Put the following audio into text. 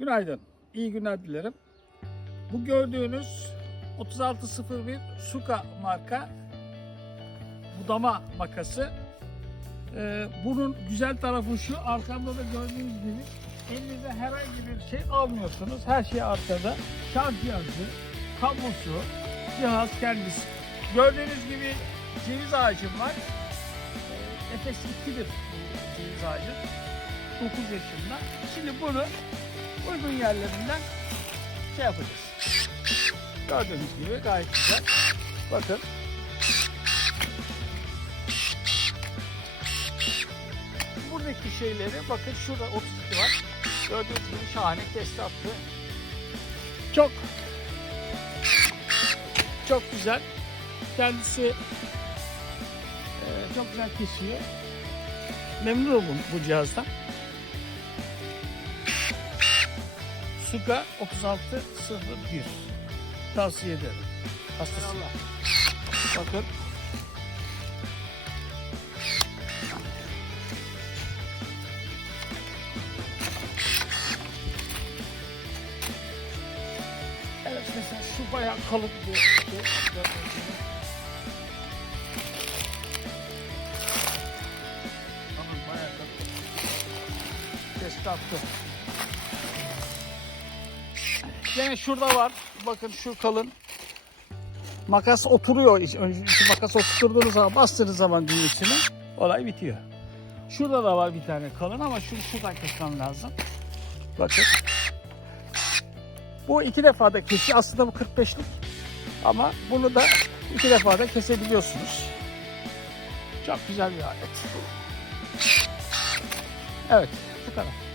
Günaydın, iyi günler dilerim. Bu gördüğünüz 3601 Suka marka budama makası. Ee, bunun güzel tarafı şu, arkamda da gördüğünüz gibi elinize herhangi bir şey almıyorsunuz. Her şey arkada. Şarj cihazı, kablosu, cihaz kendisi. Gördüğünüz gibi ceviz ağacım var. Ee, Efes 2'dir bu ceviz ağacı. 9 yaşında. Şimdi bunu uygun yerlerinden şey yapacağız. Gördüğünüz gibi gayet güzel. Bakın. Buradaki şeyleri bakın şurada 32 var. Gördüğünüz gibi şahane kesti attı. Çok çok güzel. Kendisi e, çok güzel kesiyor. Memnunum bu cihazdan. Suka 3601 tavsiye ederim. Hastası. Bakın. Evet mesela şu bayağı kalın bir şey. Gibi. Bakın bayağı kalın. Test attı. Gene şurada var. Bakın şu kalın. Makas oturuyor. Önce makas oturttuğunuz zaman bastığınız zaman gün içine olay bitiyor. Şurada da var bir tane kalın ama şunu şuradan kesmem lazım. Bakın. Bu iki defa da kesiyor. Aslında bu 45'lik. Ama bunu da iki defa da kesebiliyorsunuz. Çok güzel bir alet. Evet, bu kadar.